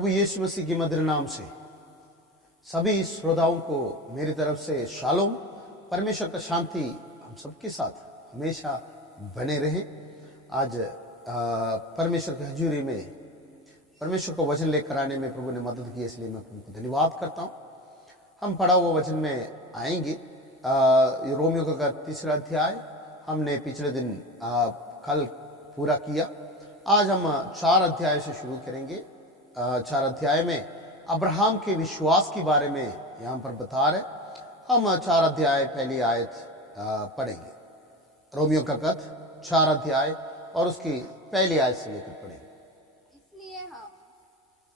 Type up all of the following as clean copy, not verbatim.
प्रभु यीशु मसीह के मधुर नाम से सभी श्रोताओं को मेरी तरफ से शालोम। परमेश्वर का शांति हम सबके साथ हमेशा बने रहे। आज परमेश्वर की हजूरी में परमेश्वर को वचन लेकर आने में प्रभु ने मदद की, इसलिए मैं प्रभु को धन्यवाद करता हूँ। हम पढ़ा हुआ वचन में आएंगे। रोमियो का 3 अध्याय हमने पिछले दिन कल पूरा किया। आज हम 4 अध्याय से शुरू करेंगे। 4 अध्याय में अब्राहम के विश्वास के बारे में यहाँ पर बता रहे। हम 4 अध्याय पहली आयत पढ़ेंगे। रोमियो का 4 अध्याय और उसकी पहली आयत से लेकर पढ़ेंगे। इसलिए हम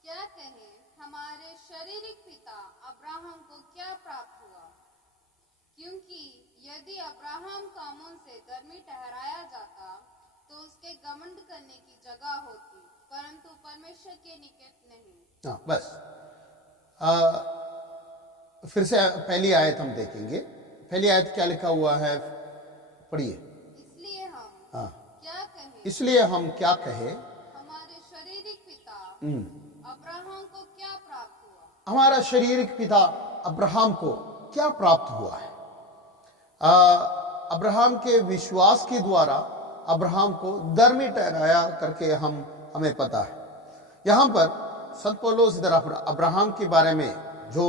क्या कहें, हमारे शारीरिक पिता अब्राहम को क्या प्राप्त हुआ? क्योंकि यदि अब्राहम कामों से धर्मी ठहराया जाता तो उसके घमंड करने की जगह होती, परंतु परमेश्वर के निकट नहीं। हाँ, बस फिर से पहली आयत हम देखेंगे। पहली आयत क्या लिखा हुआ है, पढ़िए। इसलिए हम क्या कहें, इसलिए हम क्या कहें, हमारे शारीरिक पिता अब्राहम को क्या प्राप्त हुआ? हमारा शारीरिक पिता अब्राहम को क्या प्राप्त हुआ है? अब्राहम के विश्वास के द्वारा अब्राहम को धर्मी ठहराया करके हमें पता है। यहाँ पर संत पौलुस इधर अब्राहम के बारे में जो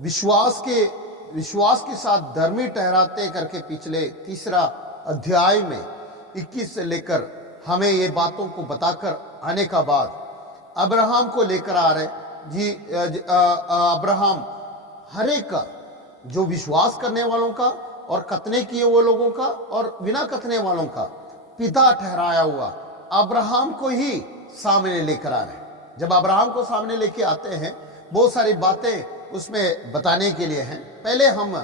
विश्वास के साथ धर्मी ठहराते करके पिछले 3 अध्याय में 21 से लेकर हमें ये बातों को बताकर आने का बाद अब्राहम को लेकर आ रहे जी। अब्राहम हर एक का, जो विश्वास करने वालों का और कथने किए वो लोगों का और बिना कथने वालों का पिता ठहराया हुआ अब्राहम को ही सामने लेकर आ रहे हैं। जब अब्राहम को सामने लेके आते हैं, बहुत सारी बातें उसमें बताने के लिए हैं। पहले हम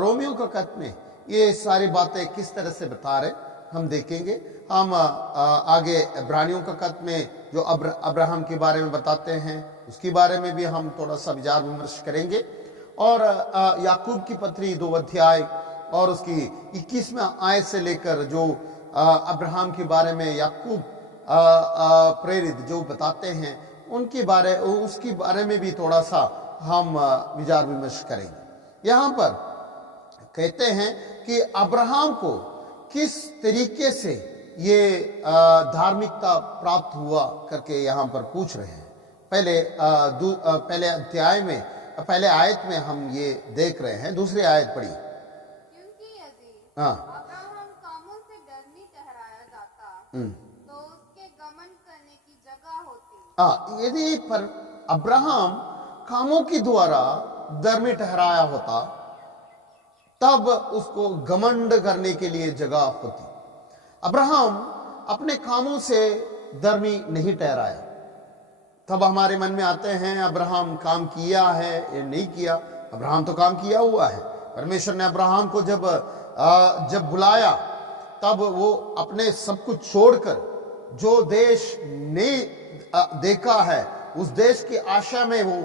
रोमियो का खत में ये सारी बातें किस तरह से बता रहे हम देखेंगे। हम आगे इब्रानियों का खत में जो अब्राहम के बारे में बताते हैं उसके बारे में भी हम थोड़ा सा विचार विमर्श करेंगे। और याकूब की पत्री 2 अध्याय और उसकी 21वें आयत से लेकर जो अब्राहम के बारे में याकूब प्रेरित जो बताते हैं उसके बारे में भी थोड़ा सा हम विचार विमर्श करेंगे। यहाँ पर कहते हैं कि अब्राहम को किस तरीके से ये धार्मिकता प्राप्त हुआ करके यहाँ पर पूछ रहे हैं। पहले अध्याय में पहले आयत में हम ये देख रहे हैं। दूसरी आयत पढ़ी। क्योंकि यदि अब्राहम कामों से धर्मी ठहराया जाता तो उसके घमंड करने की जगह होती। यदि पर अब्राहम कामों के द्वारा धर्मी ठहराया होता तब उसको घमंड करने के लिए जगह होती। अब्राहम अपने कामों से धर्मी नहीं ठहराया। तब हमारे मन में आते हैं अब्राहम काम किया है या नहीं किया। अब्राहम तो काम किया हुआ है। परमेश्वर ने अब्राहम को जब बुलाया तब वो अपने सब कुछ छोड़कर जो देश नहीं देखा है उस देश की आशा में वो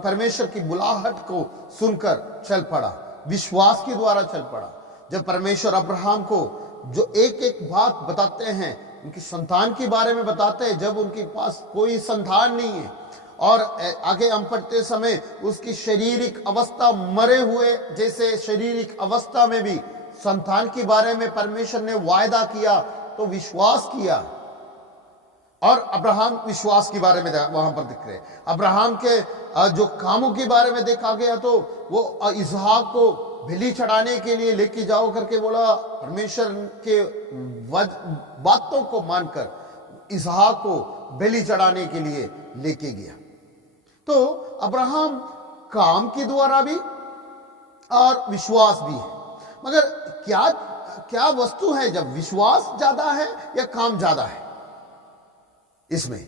परमेश्वर की बुलाहट को सुनकर चल पड़ा, विश्वास के द्वारा चल पड़ा। जब परमेश्वर अब्राहम को जो एक बात बताते हैं, उनकी संतान के बारे में बताते हैं, जब उनके पास कोई संतान नहीं है और आगे हम पढ़ते समय उसकी शारीरिक अवस्था मरे हुए जैसे शारीरिक अवस्था में भी संतान के बारे में परमेश्वर ने वायदा किया तो विश्वास किया। और अब्राहम विश्वास के बारे में वहां पर दिख रहे। अब्राहम के जो कामों के बारे में देखा गया तो वो इसहाक को बलि चढ़ाने के लिए लेके जाओ करके बोला। परमेश्वर के बातों को मानकर इसहाक को बलि चढ़ाने के लिए लेके गया। तो अब्राहम काम के द्वारा भी और विश्वास भी है। मगर क्या वस्तु है जब विश्वास ज्यादा है या काम ज्यादा है? इसमें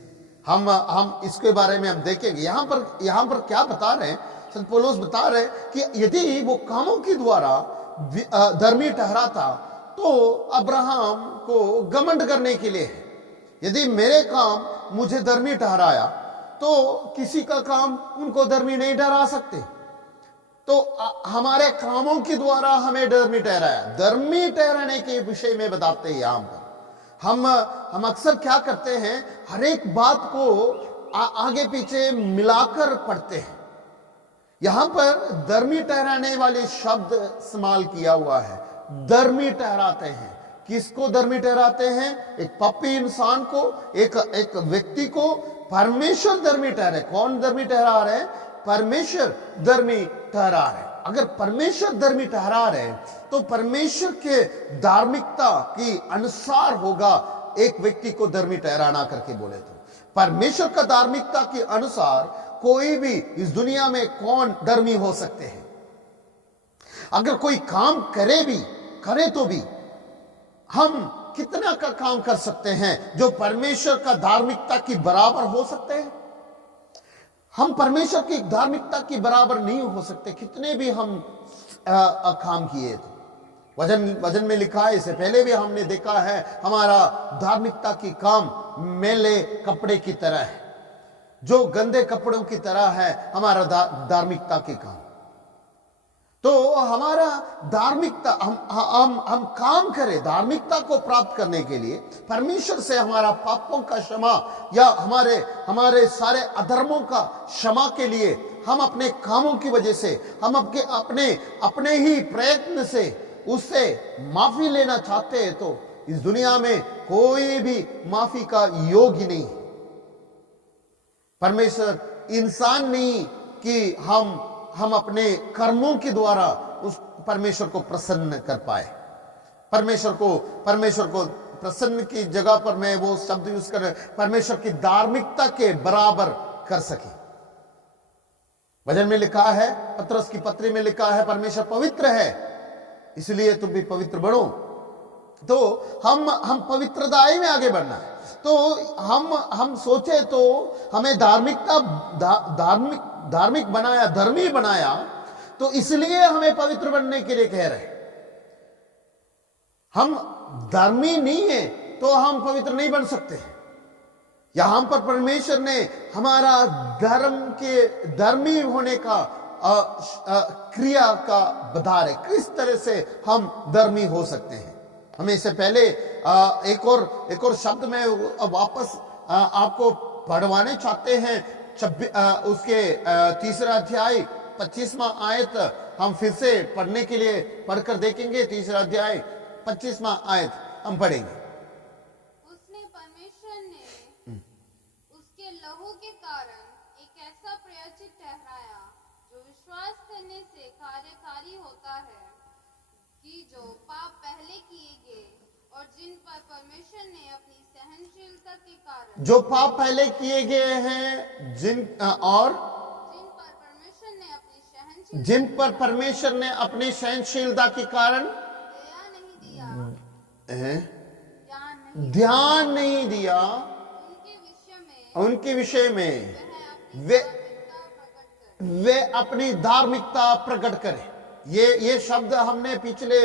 हम इसके बारे में हम देखेंगे। यहाँ पर क्या बता रहे हैं, संत पौलुस बता रहे हैं कि यदि वो कामों के द्वारा धर्मी ठहराता तो अब्राहम को घमंड करने के लिए है। यदि मेरे काम मुझे धर्मी ठहराया तो किसी का काम उनको धर्मी नहीं ठहरा सकते। तो हमारे कामों के द्वारा हमें धर्मी ठहराया। धर्मी ठहराने के विषय में बताते हैं यहाँ पर। हम अक्सर क्या करते हैं, हर एक बात को आगे पीछे मिलाकर पढ़ते हैं। यहां पर धर्मी ठहराने वाले शब्द इस्तेमाल किया हुआ है। धर्मी ठहराते हैं। किसको धर्मी ठहराते हैं? एक पापी इंसान को, एक व्यक्ति को परमेश्वर धर्मी ठहरे। कौन धर्मी ठहरा रहे हैं? परमेश्वर धर्मी ठहरा रहे। अगर परमेश्वर धर्मी ठहरा रहे तो परमेश्वर के धार्मिकता की अनुसार होगा एक व्यक्ति को धर्मी ठहराना करके बोले तो। परमेश्वर का धार्मिकता के अनुसार कोई भी इस दुनिया में कौन धर्मी हो सकते हैं? अगर कोई काम करे तो भी हम कितना का काम कर सकते हैं जो परमेश्वर का धार्मिकता की बराबर हो सकते हैं? हम परमेश्वर की धार्मिकता की बराबर नहीं हो सकते, कितने भी हम काम किए तो। वचन में लिखा है, इससे पहले भी हमने देखा है, हमारा धार्मिकता की काम मैले कपड़े की तरह है, जो गंदे कपड़ों की तरह है हमारा धार्मिकता की काम। तो हमारा धार्मिकता, हम काम करें धार्मिकता को प्राप्त करने के लिए, परमेश्वर से हमारा पापों का क्षमा या हमारे सारे अधर्मों का क्षमा के लिए हम अपने कामों की वजह से, हम अपने ही प्रयत्न से उससे माफी लेना चाहते हैं तो इस दुनिया में कोई भी माफी का योग्य नहीं। परमेश्वर इंसान नहीं कि हम अपने कर्मों के द्वारा उस परमेश्वर को प्रसन्न कर पाए। परमेश्वर को प्रसन्न की जगह पर मैं वो शब्द यूज कर, परमेश्वर की धार्मिकता के बराबर कर सके। वचन में लिखा है, पतरस की पत्री में लिखा है, परमेश्वर पवित्र है इसलिए तुम भी पवित्र बनो। तो हम पवित्रताई में आगे बढ़ना है। तो हम सोचे तो हमें धार्मिक बनाया, धर्मी बनाया, तो इसलिए हमें पवित्र बनने के लिए कह रहे। हम धर्मी नहीं है तो हम पवित्र नहीं बन सकते। यहां पर परमेश्वर ने हमारा धर्मी होने का क्रिया का बता रहे, किस तरह से हम धर्मी हो सकते हैं। हमें इससे पहले एक और शब्द में वापस आपको पढ़वाने चाहते हैं। उसके 3 अध्याय 25वां आयत हम फिर से पढ़ने के लिए पढ़कर देखेंगे। 3 अध्याय 25वां आयत हम पढ़ेंगे। उसने परमेश्वर ने उसके लहू के कारण एक ऐसा प्रायश्चित ठहराया जो विश्वास करने से कार्यकारी होता है, कि जो पाप पहले किए गए और जिन पर परमेश्वर ने अपनी सहनशीलता के कारण, जो पाप पहले किए गए हैं, जिन पर परमेश्वर ने अपनी सहनशीलता के कारण ध्यान नहीं दिया, उनके विषय में वे अपनी धार्मिकता प्रकट करें। ये शब्द हमने पिछले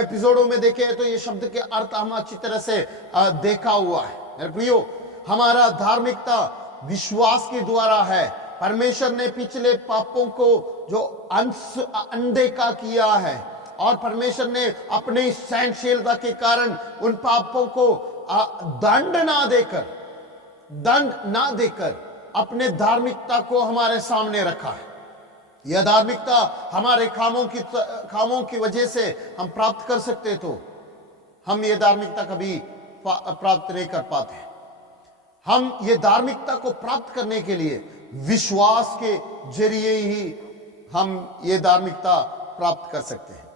एपिसोडों में देखे हैं, तो ये शब्द के अर्थ हम अच्छी तरह से देखा हुआ है। मेरे प्रियो, हमारा धार्मिकता विश्वास के द्वारा है। परमेश्वर ने पिछले पापों को जो अनदेखा किया है, और परमेश्वर ने अपनी सहनशीलता के कारण उन पापों को दंड ना देकर अपने धार्मिकता को हमारे सामने रखा है। यह धार्मिकता हमारे कामों की वजह से हम प्राप्त कर सकते, तो हम ये धार्मिकता कभी प्राप्त नहीं कर पाते। हम ये धार्मिकता को प्राप्त करने के लिए विश्वास के जरिए ही हम ये धार्मिकता प्राप्त कर सकते हैं।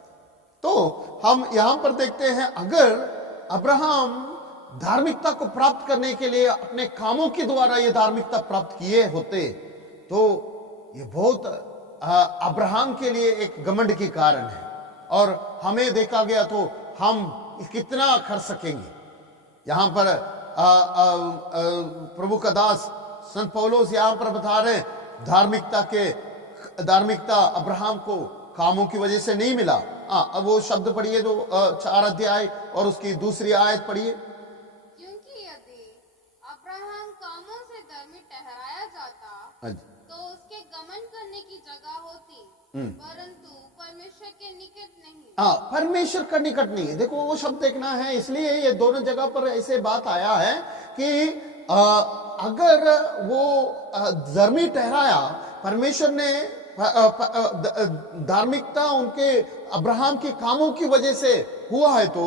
तो हम यहां पर देखते हैं, अगर अब्राहम धार्मिकता को प्राप्त करने के लिए अपने कामों के द्वारा ये धार्मिकता प्राप्त किए होते, तो ये बहुत अब्राहम के लिए एक घमंड के कारण है। और हमें देखा गया तो हम कितना कर सकेंगे। यहां पर प्रभु का दास संत पौलुस यहां पर बता रहे, धार्मिकता अब्राहम को कामों की वजह से नहीं मिला। अब वो शब्द पढ़िए जो 4 अध्याय और उसकी दूसरी आयत पढ़िए। क्योंकि यदि अब्राहम कामों से धर्मी ठहराया जाता तो उसके घमंड करने की जगह होती, परंतु परमेश्वर के निकट नहीं। परमेश्वर का निकट नहीं। देखो वो शब्द देखना है, इसलिए ये दोनों जगह पर ऐसे बात आया है कि अगर वो धर्मी ठहराया, परमेश्वर ने धार्मिकता उनके अब्राहम के कामों की वजह से हुआ है, तो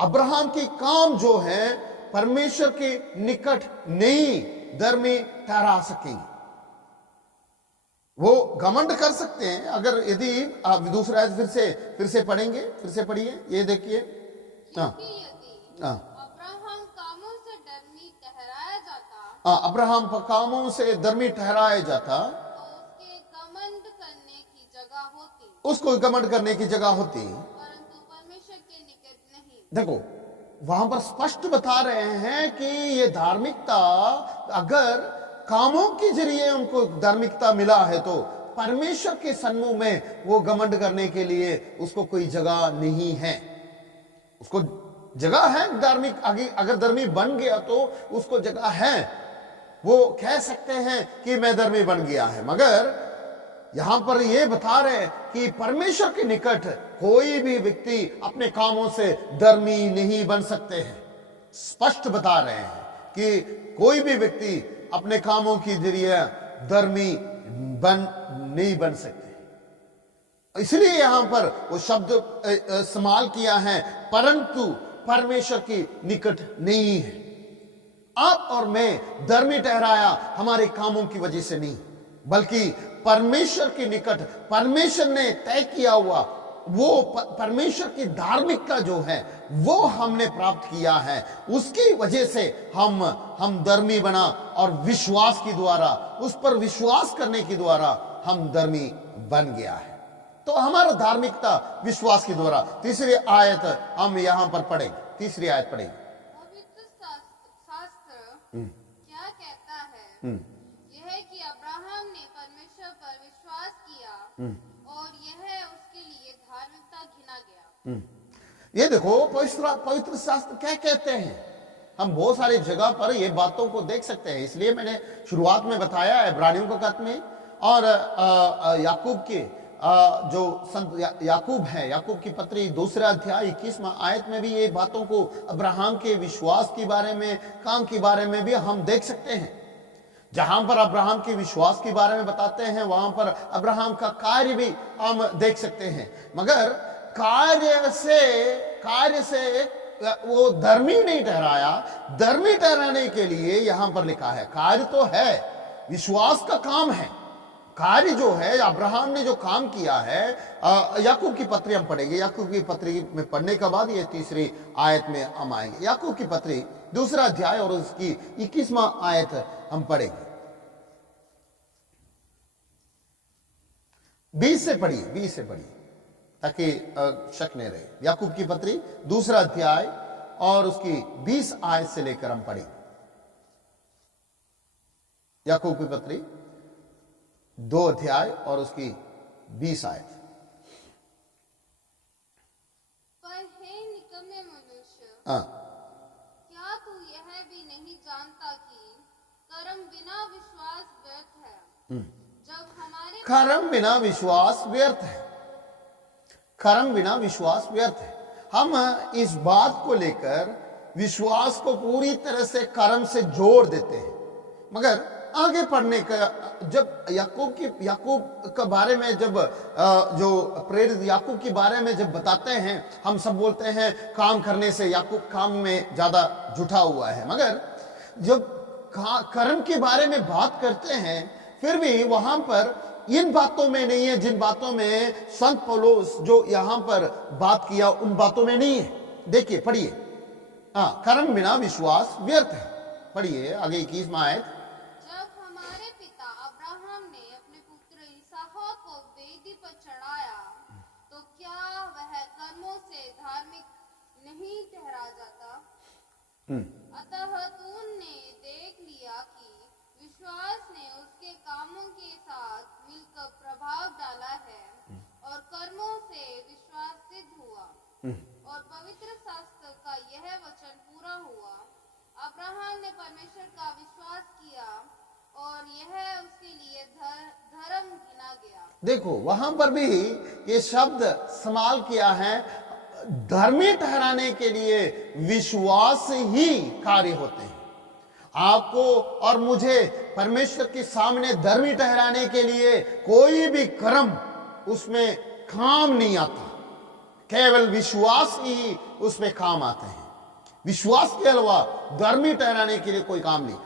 अब्राहम के काम जो है परमेश्वर के निकट नहीं धर्मी ठहरा सकेंगे। वो घमंड कर सकते हैं। अगर यदि आप दूसरा फिर से पढ़ेंगे, फिर से पढ़िए, ये देखिए। क्योंकि यदि हाँ। अब्राहम कामों से धर्मी ठहराया जाता, अब्राहम कामों से धर्मी ठहराया जाता, तो उसको घमंड करने की जगह होती, उसको घमंड करने की जगह होती, परंतु परमेश्वर के निकट नहीं। देखो वहां पर स्पष्ट बता रहे हैं कि ये धार्मिकता, अगर कामों के जरिए उनको धार्मिकता मिला है, तो परमेश्वर के सन्मुख में वो घमंड करने के लिए उसको कोई जगह नहीं है। उसको जगह है, धार्मिक अगर धर्मी बन गया तो उसको जगह है, वो कह सकते हैं कि मैं धर्मी बन गया है। मगर यहां पर ये बता रहे हैं कि परमेश्वर के निकट कोई भी व्यक्ति अपने कामों से धर्मी नहीं बन सकते हैं। स्पष्ट बता रहे हैं कि कोई भी व्यक्ति अपने कामों के जरिए धर्मी नहीं बन सकते। इसलिए यहां पर वो शब्द इस्तेमाल किया है, परंतु परमेश्वर के निकट नहीं है। आप और मैं धर्मी ठहराया हमारे कामों की वजह से नहीं, बल्कि परमेश्वर के निकट परमेश्वर ने तय किया हुआ वो परमेश्वर की धार्मिकता जो है वो हमने प्राप्त किया है। उसकी वजह से हम धर्मी बना, और विश्वास के द्वारा, उस पर विश्वास करने के द्वारा हम धर्मी बन गया है। तो हमारा धार्मिकता विश्वास के द्वारा। तीसरी आयत हम यहां पर पढ़ेंगे, तीसरी आयत पढ़ेंगे। पवित्र शास्त्र क्या कहता है? यह कि अब्राहम ने परमेश्वर पर विश्वास किया और यह उसके लिए धार्मिकता गिना गया। ये देखो पवित्र शास्त्र क्या कहते हैं। हम बहुत सारी जगह पर ये बातों को देख सकते हैं। इसलिए मैंने शुरुआत में बताया इब्रानियों के खत में, और याकूब के जो संत याकूब है, याकूब की पत्री दूसरा अध्याय 21वां आयत में भी ये बातों को, अब्राहम के विश्वास के बारे में, काम के बारे में भी हम देख सकते हैं। जहां पर अब्राहम के विश्वास के बारे में बताते हैं, वहां पर अब्राहम का कार्य भी हम देख सकते हैं। मगर कार्य से वो धर्मी नहीं ठहराया। धर्मी ठहराने के लिए यहां पर लिखा है, कार्य तो है, विश्वास का काम है। कार्य जो है, अब्राहम ने जो काम किया है, याकूब की पत्री हम पढ़ेंगे। याकूब की पत्री में पढ़ने के बाद ये तीसरी आयत में हम आएंगे। याकूब की पत्री दूसरा अध्याय और उसकी 21वां आयत हम पढ़ेंगे। 20 से पढ़िए ताकि शक नहीं रहे। याकूब की पत्री दूसरा अध्याय और उसकी 20 आयत से लेकर हम पढ़ेंगे। याकूब की पत्री 2 अध्याय और उसकी 20 आयत। पर हे निकम्मे मनुष्य, हाँ, क्या तू यह भी नहीं जानता कि कर्म बिना विश्वास व्यर्थ है? जब हमारे कर्म बिना विश्वास व्यर्थ है। कर्म बिना विश्वास व्यर्थ है। हम इस बात को लेकर विश्वास को पूरी तरह से कर्म से जोड़ देते हैं। मगर आगे पढ़ने का, जब याकूब के बारे में, जब जो प्रेरित याकूब के बारे में जब बताते हैं, हम सब बोलते हैं काम करने से याकूब काम में ज्यादा जुटा हुआ है। मगर जब कर्म के बारे में बात करते हैं, फिर भी वहां पर इन बातों में नहीं है जिन बातों में संत पौलुस जो यहां पर बात किया, उन बातों में नहीं है। देखिए, पढ़िए। कर्म बिना विश्वास व्यर्थ है। पढ़िए आगे 21वां आयत। जब हमारे पिता अब्राहम ने अपने पुत्र इसहाक को वेदी पर चढ़ाया, तो क्या वह कर्मों से धार्मिक नहीं ठहरा जाता? अतः तूने देख लिया कि विश्वास ने उसके कामों के साथ मिलकर प्रभाव डाला है, और कर्मों से विश्वास सिद्ध हुआ, और पवित्र शास्त्र का यह वचन पूरा हुआ, अब्राहम ने परमेश्वर का विश्वास किया और यह उसके लिए धर्म गिना गया। देखो, वहां पर भी ये शब्द इस्तेमाल किया है, धर्मी ठहराने के लिए विश्वास ही कार्य होते हैं। आपको और मुझे परमेश्वर के सामने धर्मी ठहराने के लिए कोई भी कर्म उसमें काम नहीं आता, केवल विश्वास ही उसमें काम आते हैं। विश्वास के अलावा धर्मी ठहराने के लिए कोई काम नहीं।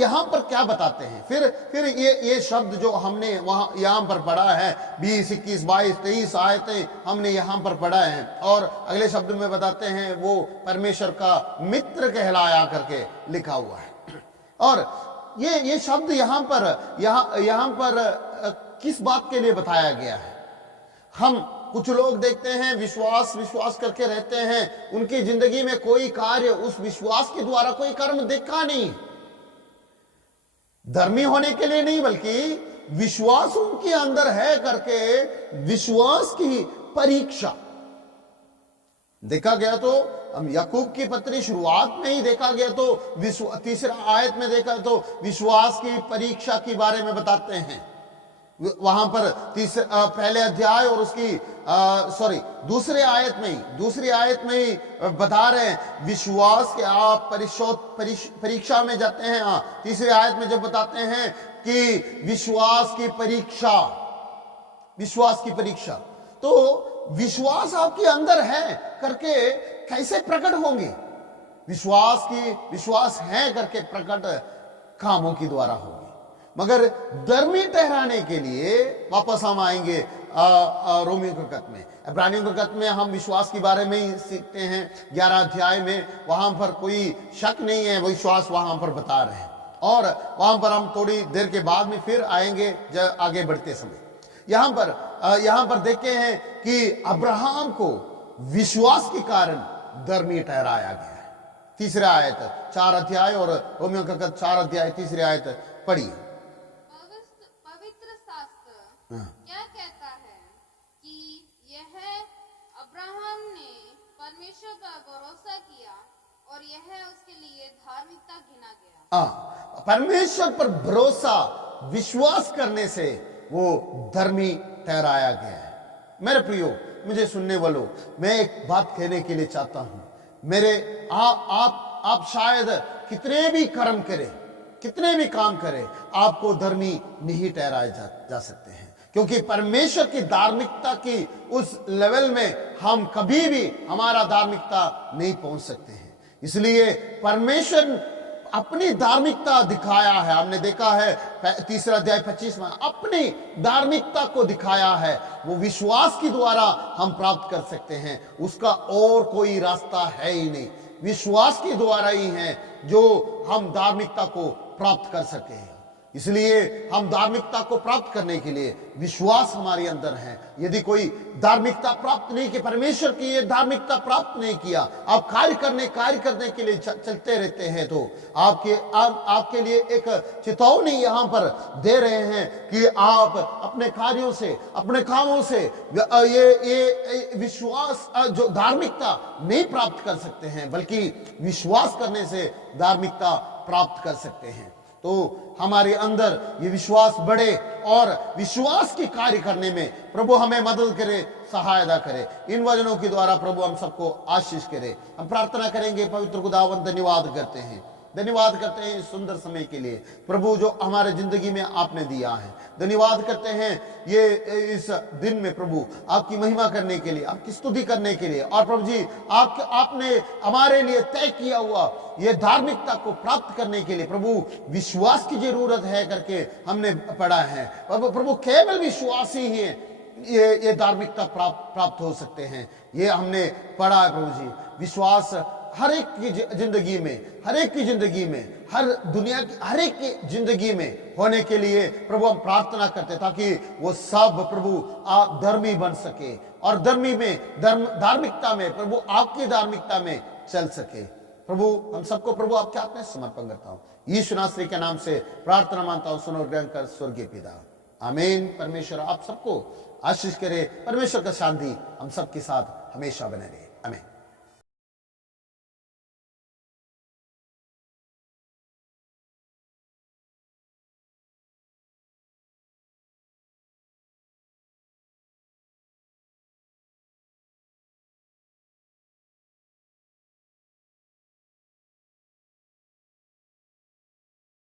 यहां पर क्या बताते हैं फिर ये शब्द जो हमने वहां यहां पर पढ़ा है 20, 21, 22, 23 आयतें हमने यहां पर पढ़ा है, और अगले शब्द में बताते हैं वो परमेश्वर का मित्र कहलाया करके लिखा हुआ है। और ये शब्द यहां पर किस बात के लिए बताया गया है? हम कुछ लोग देखते हैं विश्वास करके रहते हैं, उनकी जिंदगी में कोई कार्य उस विश्वास के द्वारा कोई कर्म देखा नहीं, धर्मी होने के लिए नहीं, बल्कि विश्वास उनके अंदर है करके विश्वास की परीक्षा देखा गया। तो हम याकूब की पत्री शुरुआत में ही देखा गया तो तीसरा आयत में देखा तो विश्वास की परीक्षा के बारे में बताते हैं। वहां पर पहले अध्याय और उसकी दूसरी आयत में ही बता रहे हैं विश्वास के आप परीक्षा में जाते हैं। तीसरी आयत में जब बताते हैं कि विश्वास की परीक्षा, तो विश्वास आपके अंदर है करके कैसे प्रकट होंगे? विश्वास है करके प्रकट कामों के द्वारा होगी। मगर धर्मी ठहराने के लिए वापस हम आएंगे रोमियों के खत में, इब्रानियों के खत में हम विश्वास के बारे में ही सीखते हैं 11 अध्याय में। वहां पर कोई शक नहीं है, विश्वास वहां पर बता रहे हैं, और वहां पर हम थोड़ी देर के बाद में फिर आएंगे आगे बढ़ते समय। यहां पर देखते हैं कि अब्राहम को विश्वास के कारण धर्मी ठहराया गया है। तीसरा आयत 4 अध्याय और रोमियों का खत 4 अध्याय तीसरी आयत पढ़िए। पवित्र शास्त्र क्या कहता है कि यह अब्राहम ने परमेश्वर पर भरोसा किया और यह उसके लिए धार्मिकता गिना गया। परमेश्वर पर भरोसा विश्वास करने से वो धर्मी ठहराया गया है। मेरे प्रियो, मुझे सुनने वालों, मैं एक बात कहने के लिए चाहता हूं। आप शायद कितने भी कर्म करें, कितने भी काम करें, आपको धर्मी नहीं ठहराए जा सकते हैं, क्योंकि परमेश्वर की धार्मिकता की उस लेवल में हम कभी भी हमारा धार्मिकता नहीं पहुंच सकते हैं। इसलिए परमेश्वर अपनी धार्मिकता दिखाया है। हमने देखा है तीसरा अध्याय 25 में अपनी धार्मिकता को दिखाया है। वो विश्वास के द्वारा हम प्राप्त कर सकते हैं, उसका और कोई रास्ता है ही नहीं। विश्वास के द्वारा ही है जो हम धार्मिकता को प्राप्त कर सके हैं। इसलिए हम धार्मिकता को प्राप्त करने के लिए विश्वास हमारे अंदर है। यदि कोई धार्मिकता प्राप्त नहीं की, परमेश्वर की ये धार्मिकता प्राप्त नहीं किया, आप कार्य करने के लिए चलते रहते हैं, तो आपके लिए एक चेतावनी यहां पर दे रहे हैं कि आप अपने कार्यों से, अपने कामों से ये विश्वास जो धार्मिकता नहीं प्राप्त कर सकते हैं, बल्कि विश्वास करने से धार्मिकता प्राप्त कर सकते हैं। तो हमारे अंदर ये विश्वास बढ़े और विश्वास की कार्य करने में प्रभु हमें मदद करे, सहायता करे। इन वचनों के द्वारा प्रभु हम सबको आशीष करे। हम प्रार्थना करेंगे। पवित्र खुदावंद धन्यवाद करते हैं इस सुंदर समय के लिए प्रभु जो हमारे जिंदगी में आपने दिया है। धन्यवाद करते हैं ये इस दिन में प्रभु आपकी महिमा करने के लिए, आपकी स्तुति करने के लिए, और प्रभु जी आपने हमारे लिए तय किया हुआ ये धार्मिकता को प्राप्त करने के लिए प्रभु विश्वास की जरूरत है करके हमने पढ़ा है। प्रभु केवल विश्वास ही है ये धार्मिकता प्राप्त हो सकते हैं, ये हमने पढ़ा है प्रभु जी। विश्वास हर एक की जिंदगी में, हर दुनिया की हर एक की जिंदगी में होने के लिए प्रभु हम प्रार्थना करते ताकि वो सब प्रभु आप धर्मी बन सके और धार्मिकता में प्रभु आपकी धार्मिकता में चल सके। प्रभु हम सबको प्रभु आपके हाथ में समर्पण करता हूं। यीशु नासरी के नाम से प्रार्थना मानता हूं, सुनो ग्रहण कर स्वर्गीय पिता, आमीन। परमेश्वर आप सबको आशीष करे। परमेश्वर का शांति हम सबके साथ हमेशा बने रहे। आमीन।